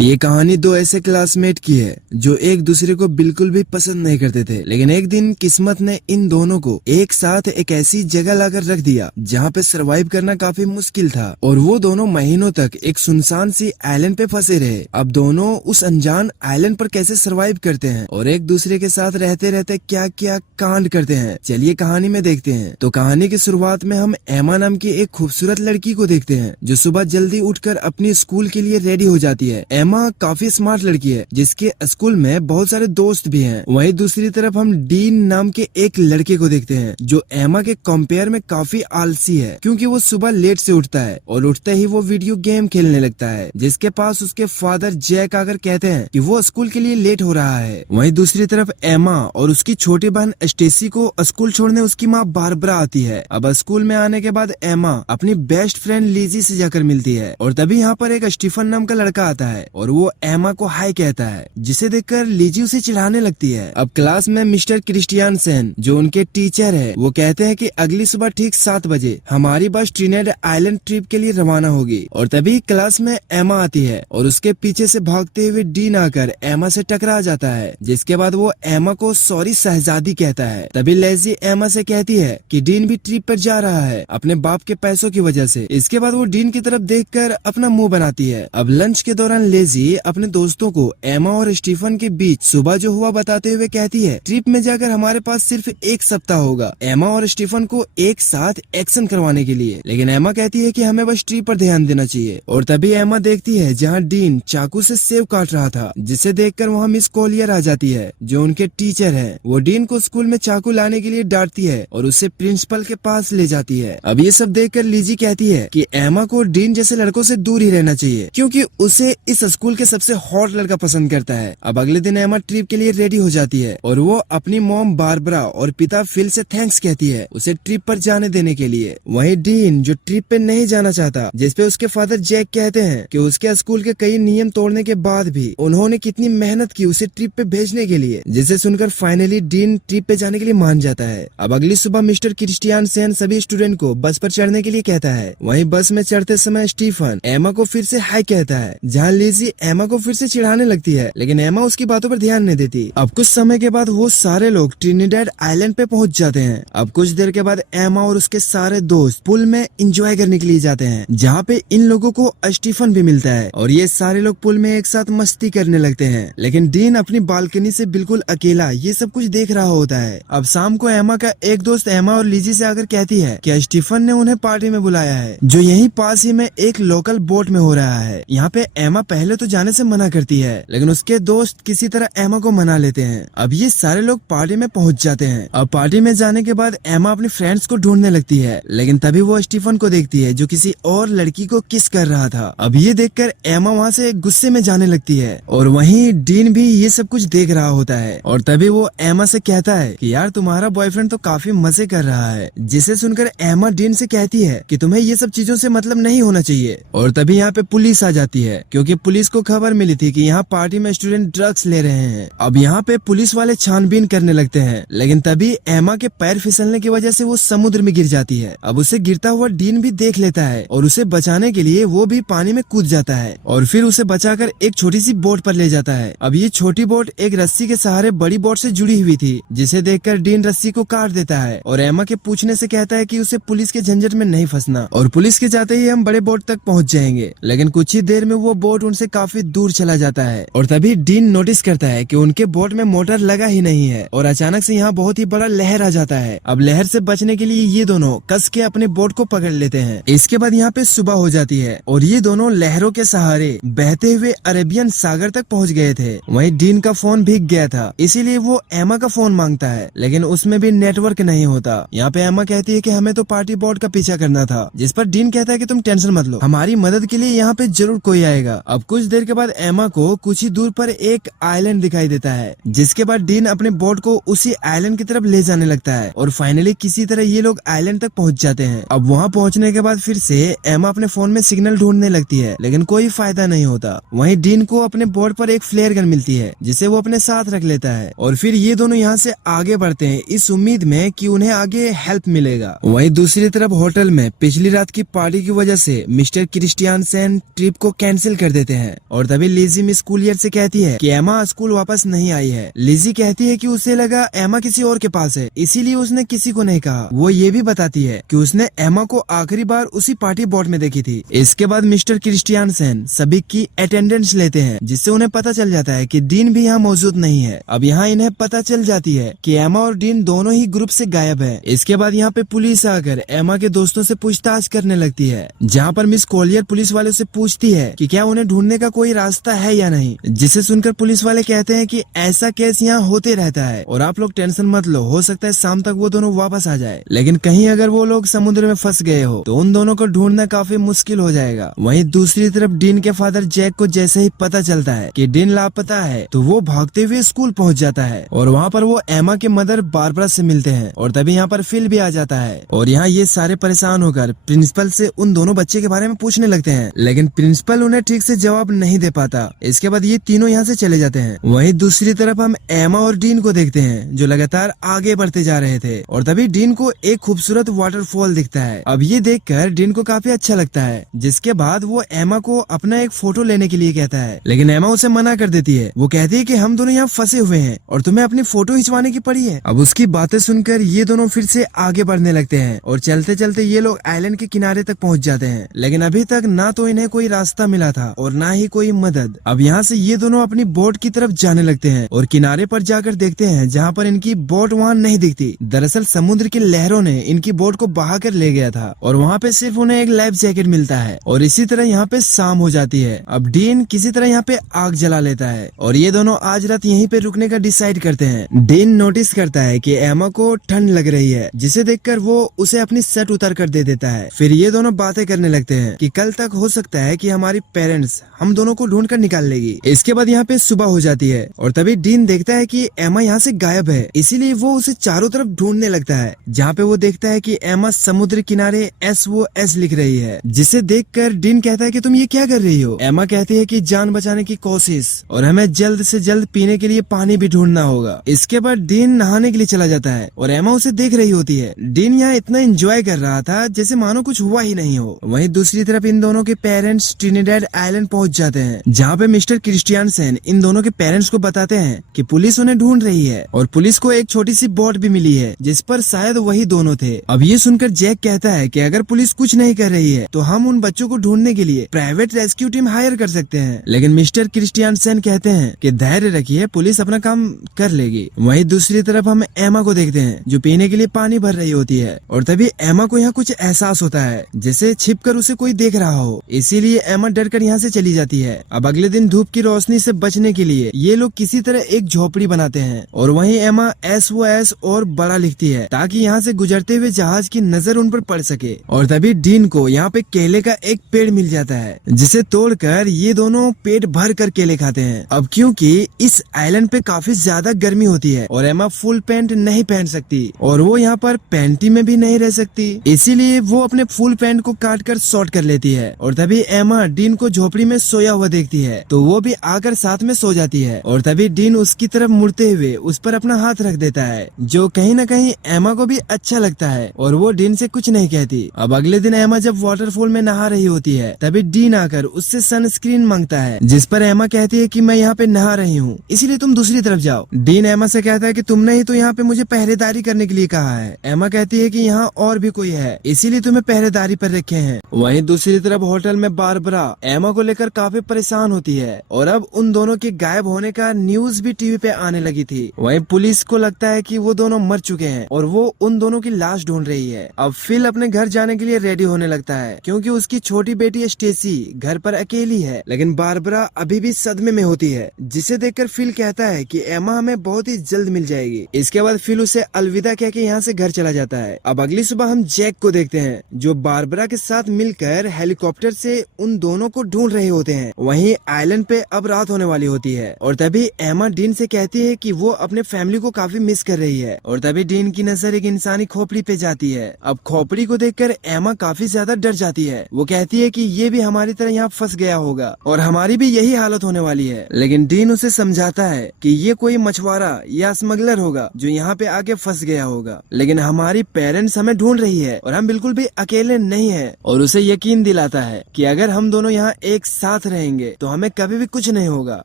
ये कहानी दो ऐसे क्लासमेट की है जो एक दूसरे को बिल्कुल भी पसंद नहीं करते थे, लेकिन एक दिन किस्मत ने इन दोनों को एक साथ एक ऐसी जगह लाकर रख दिया जहाँ पे सरवाइव करना काफी मुश्किल था और वो दोनों महीनों तक एक सुनसान सी आइलैंड पे फंसे रहे। अब दोनों उस अनजान आइलैंड पर कैसे सरवाइव करते हैं और एक दूसरे के साथ रहते रहते क्या क्या कांड करते हैं, चलिए कहानी में देखते हैं। तो कहानी की शुरुआत में हम एमा नाम की एक खूबसूरत लड़की को देखते हैं जो सुबह जल्दी उठकर अपनी स्कूल के लिए रेडी हो जाती है। एमा काफी स्मार्ट लड़की है जिसके स्कूल में बहुत सारे दोस्त भी हैं। वहीं दूसरी तरफ हम डीन नाम के एक लड़के को देखते हैं जो एमा के कंपेयर में काफी आलसी है क्योंकि वो सुबह लेट से उठता है और उठते ही वो वीडियो गेम खेलने लगता है, जिसके पास उसके फादर जैक आकर कहते हैं कि वो स्कूल के लिए लेट हो रहा है। वहीं दूसरी तरफ एमा और उसकी छोटी बहन स्टेसी को स्कूल छोड़ने उसकी माँ बारबरा आती है। अब स्कूल में आने के बाद एमा अपनी बेस्ट फ्रेंड लिजी से जाकर मिलती है और तभी यहाँ पर एक स्टीफन नाम का लड़का आता है और वो एमा को हाय कहता है, जिसे देखकर लिजी उसे चिढ़ाने लगती है। अब क्लास में मिस्टर क्रिस्टियानसेन जो उनके टीचर है वो कहते हैं कि अगली सुबह ठीक 7 बजे हमारी बस ट्रिनिडाद आइलैंड ट्रिप के लिए रवाना होगी और तभी क्लास में एमा आती है और उसके पीछे से भागते हुए डीन आकर एमा से टकरा जाता है, जिसके बाद वो एमा को सॉरी शहजादी कहता है। तभी लेजी एमा से कहती है कि डीन भी ट्रिप पर जा रहा है अपने बाप के पैसों की वजह से। इसके बाद वो डीन की तरफ देखकर अपना मुंह बनाती है। अब लंच के दौरान लेजी अपने दोस्तों को एमा और स्टीफन के बीच सुबह जो हुआ बताते हुए कहती है, ट्रिप में जाकर हमारे पास सिर्फ 1 सप्ताह होगा एमा और स्टीफन को एक साथ एक्शन करवाने के लिए, लेकिन एमा कहती है कि हमें बस ट्रिप पर ध्यान देना चाहिए। और तभी एमा देखती है जहाँ डीन चाकू से सेब काट रहा था, जिसे देखकर वहाँ मिस कोलियर आ जाती है जो उनके टीचर है। वो डीन को स्कूल में चाकू लाने के लिए डांटती है और उसे प्रिंसिपल के पास ले जाती है। अब ये सब देखकर लिजी कहती है कि एमा को डीन जैसे लड़कों से दूर ही रहना चाहिए क्योंकि उसे इस स्कूल के सबसे हॉट लड़का पसंद करता है। अब अगले दिन एमा ट्रिप के लिए रेडी हो जाती है और वो अपनी मॉम बारबरा और पिता फिल से थैंक्स कहती है उसे ट्रिप पर जाने देने के लिए। वहीं डीन जो ट्रिप पे नहीं जाना चाहता, जिसपे उसके फादर जैक कहते हैं कि उसके स्कूल के कई नियम तोड़ने के बाद भी उन्होंने कितनी मेहनत की उसे ट्रिप पे भेजने के लिए, जिसे सुनकर फाइनली डीन ट्रिप पे जाने के लिए मान जाता है। अब अगली सुबह मिस्टर क्रिस्टियानसेन सभी स्टूडेंट को बस पर चढ़ने के लिए कहता है। वहीं बस में चढ़ते समय स्टीफन एमा को फिर से हाय कहता है, जहाँ लिजी एमा को फिर से चिढ़ाने लगती है, लेकिन एमा उसकी बातों पर ध्यान नहीं देती। अब कुछ समय के बाद वो सारे लोग ट्रिनिडाद आइलैंड पे पहुंच जाते हैं। अब कुछ देर के बाद एमा और उसके सारे दोस्त पुल में एंजॉय करने के लिए जाते हैं, जहाँ पे इन लोगों को स्टीफन भी मिलता है और ये सारे लोग पुल में एक साथ मस्ती करने लगते हैं, लेकिन डीन अपनी बालकनी से बिल्कुल अकेला ये सब कुछ देख रहा होता है। अब शाम को एमा का एक दोस्त एमा और लिजी से आकर कहती है कि स्टीफन ने उन्हें पार्टी में बुलाया है जो यहीं पास ही में एक लोकल बोट में हो रहा है। यहाँ पे एमा पहले तो जाने से मना करती है, लेकिन उसके दोस्त किसी तरह एमा को मना लेते हैं। अब ये सारे लोग पार्टी में पहुंच जाते हैं। अब पार्टी में जाने के बाद एमा अपने फ्रेंड्स को ढूंढने लगती है, लेकिन तभी वो स्टीफन को देखती है जो किसी और लड़की को किस कर रहा था। अब ये देखकर एमा वहाँ से गुस्से में जाने लगती है और वहीं डीन भी ये सब कुछ देख रहा होता है और तभी वो एमा से कहता है कि यार तुम्हारा बॉयफ्रेंड तो काफी मजे कर रहा है, जिसे सुनकर एमा डीन से कहती है कि तुम्हें ये सब चीजों से मतलब नहीं होना चाहिए। और तभी यहाँ पे पुलिस आ जाती है क्योंकि पुलिस को खबर मिली थी कि यहाँ पार्टी में स्टूडेंट ड्रग्स ले रहे हैं। अब यहाँ पे पुलिस वाले छानबीन करने लगते हैं, लेकिन तभी एमा के पैर फिसलने की वजह से वो समुद्र में गिर जाती है। अब उसे गिरता हुआ डीन भी देख लेता है और उसे बचाने के लिए वो भी पानी में कूद जाता है और फिर उसे बचाकर एक छोटी सी बोट पर ले जाता है। अब ये छोटी बोट एक रस्सी के सहारे बड़ी बोट से जुड़ी हुई थी, जिसे देखकर डीन रस्सी को काट देता है और एमा के पूछने से कहता है कि उसे पुलिस के झंझट में नहीं फंसना और पुलिस के जाते ही हम बड़े बोट तक पहुंच जाएंगे। लेकिन कुछ ही देर में वो बोट उनसे काफी दूर चला जाता है और तभी डीन नोटिस करता है कि उनके बोट में मोटर लगा ही नहीं है और अचानक से यहाँ बहुत ही बड़ा लहर आ जाता है। अब लहर से बचने के लिए ये दोनों कस के अपने बोट को पकड़ लेते हैं। इसके बाद यहाँ पे सुबह हो जाती है और ये दोनों लहरों के सहारे बहते हुए अरेबियन सागर तक पहुँच गए थे। वहीं डीन का फोन भीग गया था, इसीलिए वो एमा का फोन मांगता है, लेकिन उसमें भी नेटवर्क नहीं होता। यहाँ पे एमा कहती है कि हमें तो पार्टी बोट का पीछा करना था, जिस पर डीन कहता है कि तुम टेंशन मत लो, हमारी मदद के लिए यहाँ पे जरूर कोई आएगा। अब कुछ देर के बाद एमा को कुछ ही दूर पर एक आइलैंड दिखाई देता है, जिसके बाद डीन अपने बोट को उसी आइलैंड की तरफ ले जाने लगता है और फाइनली किसी तरह ये लोग आइलैंड तक पहुँच जाते हैं। अब वहाँ पहुँचने के बाद फिर से एमा अपने फोन में सिग्नल ढूंढने लगती है, लेकिन कोई फायदा नहीं होता। वहीं डीन को अपने बोट पर एक फ्लेयर गन मिलती है, जिसे वो अपने साथ रख लेता है और फिर ये दोनों यहाँ से आगे बढ़ते हैं इस उम्मीद में कि उन्हें आगे हेल्प मिलेगा। वहीं दूसरी तरफ होटल में पिछली रात की पार्टी की वजह से मिस्टर क्रिस्टियानसेन ट्रिप को कैंसिल कर देते हैं हैं और तभी लिजी मिस कूलियर से कहती है कि एमा स्कूल वापस नहीं आई है। लिजी कहती है कि उसे लगा एमा किसी और के पास है, इसीलिए उसने किसी को नहीं कहा। वो ये भी बताती है कि उसने एमा को आखिरी बार उसी पार्टी बोर्ड में देखी थी। इसके बाद मिस्टर क्रिस्टियानसन सभी की अटेंडेंस लेते हैं, जिससे उन्हें पता चल जाता है कि डीन भी यहाँ मौजूद नहीं है। अब यहाँ इन्हें पता चल जाती है कि एमा और डीन दोनों ही ग्रुप से गायब है। इसके बाद यहाँ पे पुलिस आकर एमा के दोस्तों से पूछताछ करने लगती है, जहाँ पर मिस कॉलियर पुलिस वाले से पूछती है कि क्या उन्हें ढूंढने का कोई रास्ता है या नहीं, जिसे सुनकर पुलिस वाले कहते हैं कि ऐसा केस यहाँ होते रहता है और आप लोग टेंशन मत लो, हो सकता है शाम तक वो दोनों वापस आ जाए, लेकिन कहीं अगर वो लोग समुद्र में फंस गए हो तो उन दोनों को ढूंढना काफी मुश्किल हो जाएगा। वहीं दूसरी तरफ डीन के फादर जैक को जैसे ही पता चलता है कि डीन लापता है तो वो भागते हुए स्कूल पहुंच जाता है और वहाँ पर वो एमा के मदर बारबरा से मिलते हैं और तभी यहाँ पर फिल भी आ जाता है और यहाँ ये सारे परेशान होकर प्रिंसिपल से उन दोनों बच्चे के बारे में पूछने लगते हैं, लेकिन प्रिंसिपल उन्हें ठीक से जवाब नहीं दे पाता। इसके बाद ये तीनों यहाँ से चले जाते हैं। वहीं दूसरी तरफ हम एमा और डीन को देखते हैं जो लगातार आगे बढ़ते जा रहे थे और तभी डीन को एक खूबसूरत वाटरफॉल दिखता है। अब ये देखकर डीन को काफी अच्छा लगता है, जिसके बाद वो एमा को अपना एक फोटो लेने के लिए कहता है, लेकिन एमा उसे मना कर देती है। वो कहती है कि हम दोनों यहाँ फंसे हुए हैं और तुम्हें अपनी फोटो खिंचवाने की पड़ी है। अब उसकी बातें सुनकर ये दोनों फिर से आगे बढ़ने लगते हैं और चलते चलते ये लोग आइलैंड के किनारे तक पहुँच जाते हैं, लेकिन अभी तक ना तो इन्हें कोई रास्ता मिला था और ना ही कोई मदद। अब यहाँ से ये दोनों अपनी बोट की तरफ जाने लगते हैं और किनारे पर जाकर देखते हैं जहाँ पर इनकी बोट वहाँ नहीं दिखती। दरअसल समुद्र की लहरों ने इनकी बोट को बहा कर ले गया था और वहाँ पे सिर्फ उन्हें एक लाइफ जैकेट मिलता है और इसी तरह यहाँ पे शाम हो जाती है। अब डीन किसी तरह यहाँ पे आग जला लेता है और ये दोनों आज रात यहीं पे रुकने का डिसाइड करते हैं। डीन नोटिस करता है कि एमा को ठंड लग रही है, जिसे देखकर वो उसे अपनी शर्ट उतार कर दे देता है। फिर ये दोनों बातें करने लगते हैं कि कल तक हो सकता है कि हमारी पेरेंट्स हम दोनों को ढूंढ कर निकाल लेगी। इसके बाद यहाँ पे सुबह हो जाती है और तभी डीन देखता है कि एमा यहाँ से गायब है, इसीलिए वो उसे चारों तरफ ढूंढने लगता है, जहाँ पे वो देखता है कि एमा समुद्र किनारे SOS लिख रही है, जिसे देखकर डीन कहता है कि तुम ये क्या कर रही हो। एमा कहती है कि जान बचाने की कोशिश और हमें जल्द से जल्द पीने के लिए पानी भी ढूंढना होगा। इसके बाद डीन नहाने के लिए चला जाता है और एमा उसे देख रही होती है। डीन यहाँ इतना एंजॉय कर रहा था जैसे मानो कुछ हुआ ही नहीं हो। वहीं दूसरी तरफ इन दोनों के पेरेंट्स ट्रिनिडेड आइलैंड पहुंच जाते हैं, जहाँ पे मिस्टर क्रिस्टियानसन इन दोनों के पेरेंट्स को बताते हैं कि पुलिस उन्हें ढूंढ रही है और पुलिस को एक छोटी सी बोट भी मिली है जिस पर शायद वही दोनों थे। अब ये सुनकर जैक कहता है कि अगर पुलिस कुछ नहीं कर रही है तो हम उन बच्चों को ढूंढने के लिए प्राइवेट रेस्क्यू टीम हायर कर सकते हैं, लेकिन मिस्टर क्रिस्टियानसन कहते हैं कि धैर्य रखिए, पुलिस अपना काम कर लेगी। वहीं दूसरी तरफ हम एमा को देखते हैं जो पीने के लिए पानी भर रही होती है और तभी एमा को यहाँ कुछ एहसास होता है जैसे छिपकर उसे कोई देख रहा हो, इसीलिए एमा डरकर यहाँ से चली जाती है। अब अगले दिन धूप की रोशनी से बचने के लिए ये लोग किसी तरह एक झोपड़ी बनाते हैं और वहीं एमा SOS और बड़ा लिखती है ताकि यहाँ से गुजरते हुए जहाज की नजर उन पर पड़ सके। और तभी डीन को यहाँ पे केले का एक पेड़ मिल जाता है, जिसे तोड़कर ये दोनों पेट भर कर केले खाते हैं। अब क्योंकि इस आइलैंड पे काफी ज्यादा गर्मी होती है और एमा फुल पैंट नहीं पहन सकती और वो यहाँ पर पैंटी में भी नहीं रह सकती, इसीलिए वो अपने फुल पैंट को काट कर शॉर्ट कर लेती है। और तभी एमा डीन को झोपड़ी में सोया हुआ देखती है तो वो भी आकर साथ में सो जाती है और तभी डीन उसकी तरफ मुड़ते हुए उस पर अपना हाथ रख देता है, जो कहीं न कहीं एमा को भी अच्छा लगता है और वो डीन से कुछ नहीं कहती। अब अगले दिन एमा जब वाटरफॉल में नहा रही होती है तभी डीन आकर उससे सनस्क्रीन मांगता है, जिस पर एमा कहती है कि मैं यहाँ पे नहा रही हूँ, इसीलिए तुम दूसरी तरफ जाओ। डीन एमा से कहता है कि तुमने ही तो यहाँ पे मुझे पहरेदारी करने के लिए कहा है। एमा कहती है कि यहाँ और भी कोई है, इसीलिए तुम्हें पहरेदारी पर रखे हैं। वहीं दूसरी तरफ होटल में बारबरा एमा को लेकर काफी परेशान होती है और अब उन दोनों के गायब होने का न्यूज भी टीवी पे आने लगी थी। वहीं पुलिस को लगता है कि वो दोनों मर चुके हैं और वो उन दोनों की लाश ढूंढ रही है। अब फिल अपने घर जाने के लिए रेडी होने लगता है क्योंकि उसकी छोटी बेटी स्टेसी घर पर अकेली है, लेकिन बारबरा अभी भी सदमे में होती है, जिसे देखकर फिल कहता है कि एमा हमें बहुत ही जल्द मिल जाएगी। इसके बाद फिल उसे अलविदा कह के यहाँ से घर चला जाता है। अब अगली सुबह हम जैक को देखते हैं जो बारबरा के साथ मिलकर हेलीकॉप्टर से उन दोनों को ढूंढ रहे होते हैं। वहीं आइलैंड पे अब रात होने वाली होती है और तभी एमा डीन से कहती है कि वो अपने फैमिली को काफी मिस कर रही है और तभी डीन की नजर एक इंसानी खोपड़ी पे जाती है। अब खोपड़ी को देखकर एमा काफी ज्यादा डर जाती है। वो कहती है कि ये भी हमारी तरह यहाँ फंस गया होगा और हमारी भी यही हालत होने वाली है, लेकिन डीन उसे समझाता है कि ये कोई मछुआरा या स्मगलर होगा जो यहाँ पे आके फंस गया होगा, लेकिन हमारी पेरेंट्स हमें ढूंढ रही है और हम बिल्कुल भी अकेले नहीं है। और उसे यकीन दिलाता है कि अगर हम दोनों यहाँ एक साथ साथ रहेंगे तो हमें कभी भी कुछ नहीं होगा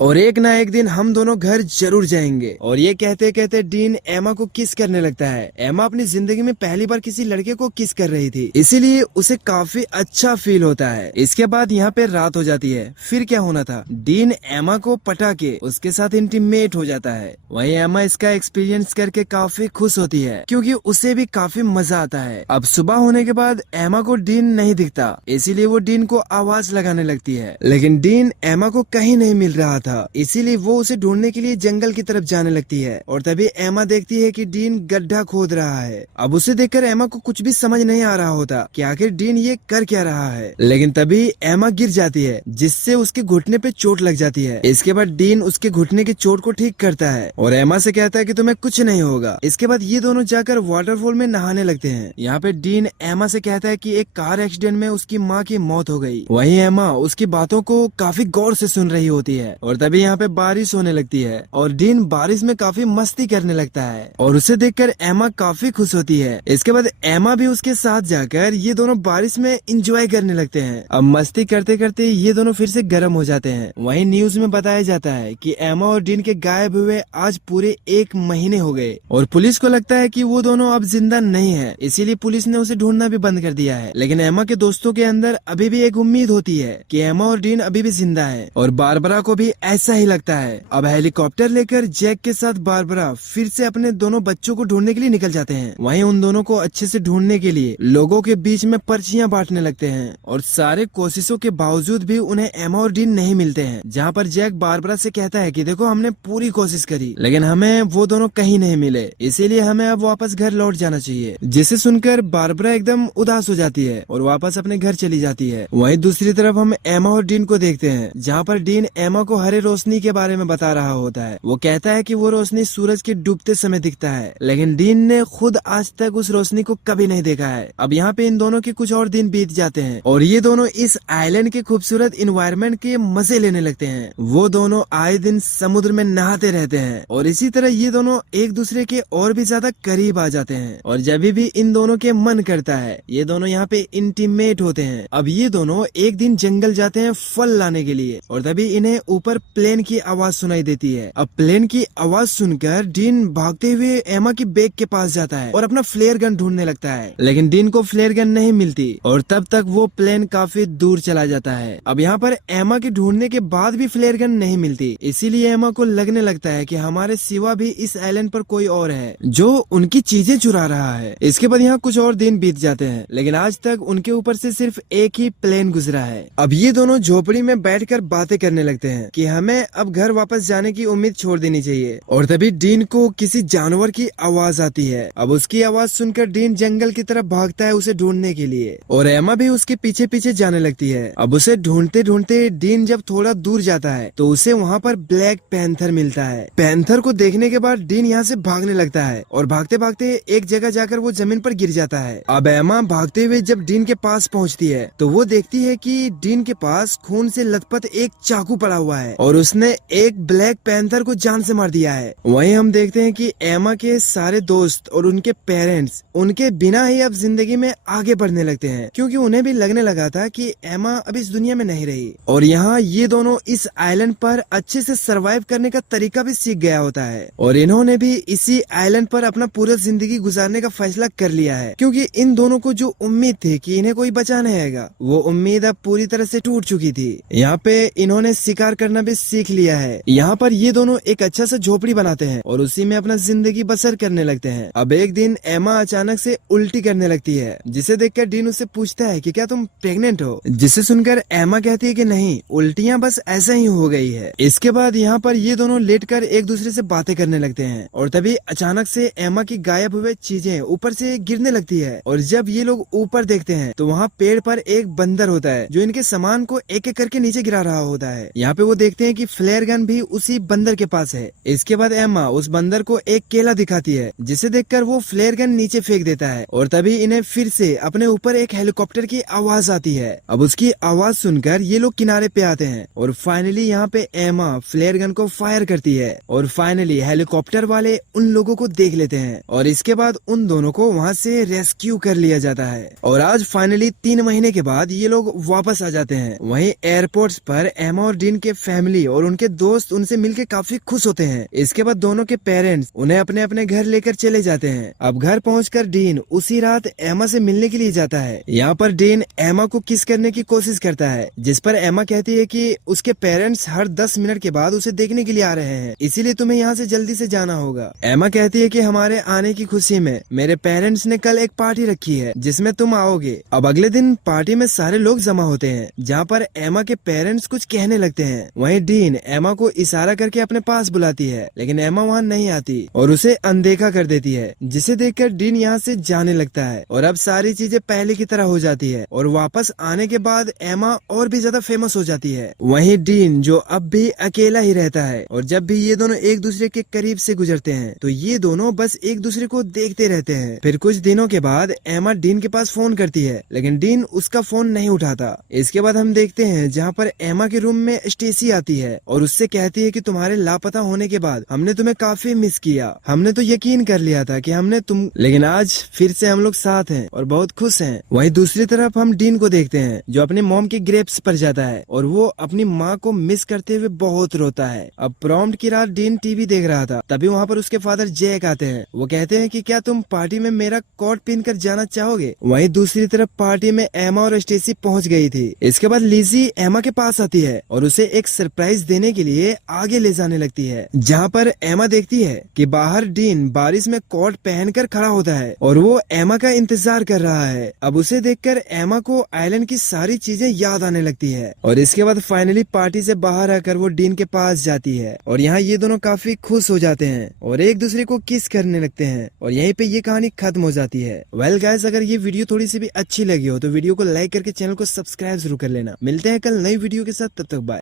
और एक ना एक दिन हम दोनों घर जरूर जाएंगे। और ये कहते कहते डीन एमा को किस करने लगता है। एमा अपनी जिंदगी में पहली बार किसी लड़के को किस कर रही थी, इसीलिए उसे काफी अच्छा फील होता है। इसके बाद यहाँ पे रात हो जाती है। फिर क्या होना था, डीन एमा को पटा के उसके साथ इंटीमेट हो जाता है। वहीं एमा इसका एक्सपीरियंस करके काफी खुश होती है क्योंकि उसे भी काफी मजा आता है। अब सुबह होने के बाद एमा को डीन नहीं दिखता, इसीलिए वो डीन को आवाज लगाने लगती है, लेकिन डीन एमा को कहीं नहीं मिल रहा था, इसीलिए वो उसे ढूंढने के लिए जंगल की तरफ जाने लगती है। और तभी एमा देखती है कि डीन गड्ढा खोद रहा है। अब उसे देखकर एमा को कुछ भी समझ नहीं आ रहा होता कि आखिर डीन ये कर क्या रहा है, लेकिन तभी एमा गिर जाती है जिससे उसके घुटने पे चोट लग जाती है। इसके बाद डीन उसके घुटने की चोट को ठीक करता है और एमा से कहता है कि तुम्हें कुछ नहीं होगा। इसके बाद ये दोनों जाकर वाटरफॉल में नहाने लगते हैं। यहाँ पे डीन एमा से कहता है कि एक कार एक्सीडेंट में उसकी माँ की मौत हो गई। वहीं एमा उसकी बातों को काफी गौर से सुन रही होती है और तभी यहाँ पे बारिश होने लगती है और डीन बारिश में काफी मस्ती करने लगता है और उसे देखकर एमा काफी खुश होती है। इसके बाद एमा भी उसके साथ जाकर ये दोनों बारिश में एंजॉय करने लगते हैं। अब मस्ती करते करते ये दोनों फिर से गर्म हो जाते हैं। वहीं न्यूज में बताया जाता है कि एमा और डीन के गायब हुए आज पूरे 1 महीने हो गए और पुलिस को लगता है कि वो दोनों अब जिंदा नहीं है, इसीलिए पुलिस ने उसे ढूंढना भी बंद कर दिया है। लेकिन एमा के दोस्तों के अंदर अभी भी एक उम्मीद होती है कि एमा और डीन अभी भी जिंदा है और बारबरा को भी ऐसा ही लगता है। अब हेलीकॉप्टर लेकर जैक के साथ बारबरा फिर से अपने दोनों बच्चों को ढूंढने के लिए निकल जाते हैं। वहीं उन दोनों को अच्छे से ढूंढने के लिए लोगों के बीच में पर्चियां बांटने लगते हैं और सारे कोशिशों के बावजूद भी उन्हें एमा और डीन नहीं मिलते हैं। जहाँ पर जैक बारबरा से कहता है कि देखो हमने पूरी कोशिश करी लेकिन हमें वो दोनों कहीं नहीं मिले, इसीलिए हमें अब वापस घर लौट जाना चाहिए। जिसे सुनकर बारबरा एकदम उदास हो जाती है और वापस अपने घर चली जाती है। वहीं दूसरी तरफ हम एमा और डीन को देखते हैं जहाँ पर डीन एमा को हरे रोशनी के बारे में बता रहा होता है। वो कहता है कि वो रोशनी सूरज के डूबते समय दिखता है, लेकिन डीन ने खुद आज तक उस रोशनी को कभी नहीं देखा है। अब यहाँ पे इन दोनों के कुछ और दिन बीत जाते हैं और ये दोनों इस आइलैंड के खूबसूरत इन्वायरमेंट के मजे लेने लगते हैं। वो दोनों आए दिन समुद्र में नहाते रहते हैं और इसी तरह ये दोनों एक दूसरे के और भी ज्यादा करीब आ जाते हैं और जब भी इन दोनों के मन करता है ये दोनों यहाँ पे इंटीमेट होते हैं। अब ये दोनों एक दिन जंगल जाते हैं फल लाने के लिए और तभी इन्हें ऊपर प्लेन की आवाज सुनाई देती है। अब प्लेन की आवाज सुनकर डीन भागते हुए एमा की बैग के पास जाता है और अपना फ्लेयर गन ढूंढने लगता है, लेकिन डीन को फ्लेयर गन नहीं मिलती और तब तक वो प्लेन काफी दूर चला जाता है। अब यहाँ पर एमा के ढूंढने के बाद भी फ्लेयर गन नहीं मिलती, इसीलिए एमा को लगने लगता है कि हमारे सिवा भी इस आइलैंड पर कोई और है जो उनकी चीजें चुरा रहा है। इसके बाद यहाँ कुछ और दिन बीत जाते हैं लेकिन आज तक उनके ऊपर से सिर्फ एक ही प्लेन गुजरा है। अब ये दोनों झोपड़ी में बैठकर बातें करने लगते हैं कि हमें अब घर वापस जाने की उम्मीद छोड़ देनी चाहिए और तभी डीन को किसी जानवर की आवाज आती है। अब उसकी आवाज सुनकर डीन जंगल की तरफ भागता है उसे ढूंढने के लिए और एमा भी उसके पीछे पीछे जाने लगती है। अब उसे ढूंढते ढूंढते डीन जब थोड़ा दूर जाता है तो उसे वहाँ पर ब्लैक पैंथर मिलता है। पैंथर को देखने के बाद डीन यहाँ से भागने लगता है और भागते भागते एक जगह जाकर वो जमीन पर गिर जाता है। अब एमा भागते हुए जब डीन के पास पहुँचती है तो वो देखती है कि डीन के पास खून से लथपथ एक चाकू पड़ा हुआ है और उसने एक ब्लैक पैंथर को जान से मार दिया है। वहीं हम देखते हैं कि एमा के सारे दोस्त और उनके पेरेंट्स उनके बिना ही अब जिंदगी में आगे बढ़ने लगते हैं क्योंकि उन्हें भी लगने लगा था कि एमा अब इस दुनिया में नहीं रही और यहाँ ये दोनों इस आइलैंड पर अच्छे से सरवाइव करने का तरीका भी सीख गया होता है और इन्होंने भी इसी आइलैंड पर अपना पूरा जिंदगी गुजारने का फैसला कर लिया है क्योंकि इन दोनों को जो उम्मीद थी कि इन्हें कोई बचा नहीं आएगा वो उम्मीद अब पूरी तरह से टूट चुकी थी। यहाँ पे इन्होंने शिकार करना भी सीख लिया है। यहाँ पर ये दोनों एक अच्छा सा झोपड़ी बनाते हैं और उसी में अपना जिंदगी बसर करने लगते हैं। अब एक दिन एमा अचानक से उल्टी करने लगती है जिसे देखकर डीन उससे पूछता है कि क्या तुम प्रेग्नेंट हो, जिसे सुनकर एमा कहती है कि नहीं, उल्टियाँ बस ऐसा ही हो गई है। इसके बाद यहाँ पर ये दोनों लेटकर एक दूसरे से बातें करने लगते हैं और तभी अचानक से एमा की गायब हुए चीजें ऊपर से गिरने लगती है और जब ये लोग ऊपर देखते हैं तो वहाँ पेड़ पर एक बंदर होता है जो इनके सामान को एक एक करके नीचे गिरा रहा होता है। यहाँ पे वो देखते हैं कि फ्लेयर गन भी उसी बंदर के पास है। इसके बाद एमा उस बंदर को एक केला दिखाती है जिसे देखकर वो फ्लेयर गन नीचे फेंक देता है और तभी इन्हें फिर से अपने ऊपर एक हेलीकॉप्टर की आवाज आती है। अब उसकी आवाज सुनकर ये लोग किनारे पे आते हैं और फाइनली यहाँ पे एमा फ्लेयर गन को फायर करती है और फाइनली हेलीकॉप्टर वाले उन लोगों को देख लेते हैं और इसके बाद उन दोनों को वहाँ से रेस्क्यू कर लिया जाता है और आज फाइनली 3 महीने के बाद ये लोग वापस आ जाते हैं। वहीं वहीं एयरपोर्ट पर एमा और डीन के फैमिली और उनके दोस्त उनसे मिलकर काफी खुश होते हैं। इसके बाद दोनों के पेरेंट्स उन्हें अपने अपने घर लेकर चले जाते हैं। अब घर पहुंचकर डीन उसी रात एमा से मिलने के लिए जाता है। यहाँ पर डीन एमा को किस करने की कोशिश करता है, जिस पर एमा कहती है कि उसके पेरेंट्स हर 10 मिनट के बाद उसे देखने के लिए आ रहे हैं, इसीलिए तुम्हें यहाँ से जल्दी से जाना होगा। एमा कहती है कि हमारे आने की खुशी में मेरे पेरेंट्स ने कल एक पार्टी रखी है जिसमें तुम आओगे। अब अगले दिन पार्टी में सारे लोग जमा होते हैं, जहाँ पर एमा के पेरेंट्स कुछ कहने लगते हैं। वहीं डीन एमा को इशारा करके अपने पास बुलाती है, लेकिन एमा वहाँ नहीं आती और उसे अनदेखा कर देती है, जिसे देखकर डीन यहाँ से जाने लगता है। और अब सारी चीजें पहले की तरह हो जाती है और वापस आने के बाद एमा और भी ज्यादा फेमस हो जाती है। वहीं डीन जो अब भी अकेला ही रहता है और जब भी ये दोनों एक दूसरे के करीब से गुजरते हैं तो ये दोनों बस एक दूसरे को देखते रहते हैं। फिर कुछ दिनों के बाद एमा डीन के पास फोन करती है, लेकिन डीन उसका फोन नहीं उठाता। इसके बाद हम देखते हैं जहाँ पर एमा के रूम में स्टेसी आती है और उससे कहती है कि तुम्हारे लापता होने के बाद हमने तुम्हें काफी मिस किया। हमने तो यकीन कर लिया था कि हमने लेकिन आज फिर से हम लोग साथ हैं और बहुत खुश हैं। वहीं दूसरी तरफ हम डीन को देखते हैं जो अपने मॉम के ग्रेप्स पर जाता है और वो अपनी माँ को मिस करते हुए बहुत रोता है। अब प्रॉम्प्ट की रात डीन टीवी देख रहा था, तभी वहाँ पर उसके फादर जैक आते हैं। वो कहते हैं कि क्या तुम पार्टी में मेरा कोट पहनकर जाना चाहोगे। वहीं दूसरी तरफ पार्टी में एमा और स्टेसी पहुँच गई थी। इसके बाद लिजी एमा के पास आती है और उसे एक सरप्राइज देने के लिए आगे ले जाने लगती है, जहाँ पर एमा देखती है कि बाहर डीन बारिश में कोट पहनकर खड़ा होता है और वो एमा का इंतजार कर रहा है। अब उसे देखकर एमा को आइलैंड की सारी चीजें याद आने लगती है और इसके बाद फाइनली पार्टी से बाहर आकर वो डीन के पास जाती है और यहाँ ये दोनों काफी खुश हो जाते हैं और एक दूसरे को किस करने लगते हैं और यहीं पे ये कहानी खत्म हो जाती है। वेल गाइस, अगर ये वीडियो थोड़ी सी भी अच्छी लगी हो तो वीडियो को लाइक करके चैनल को सब्सक्राइब जरूर कर लेना। मिलते हैं कल नई वीडियो के साथ, तब तक बाय।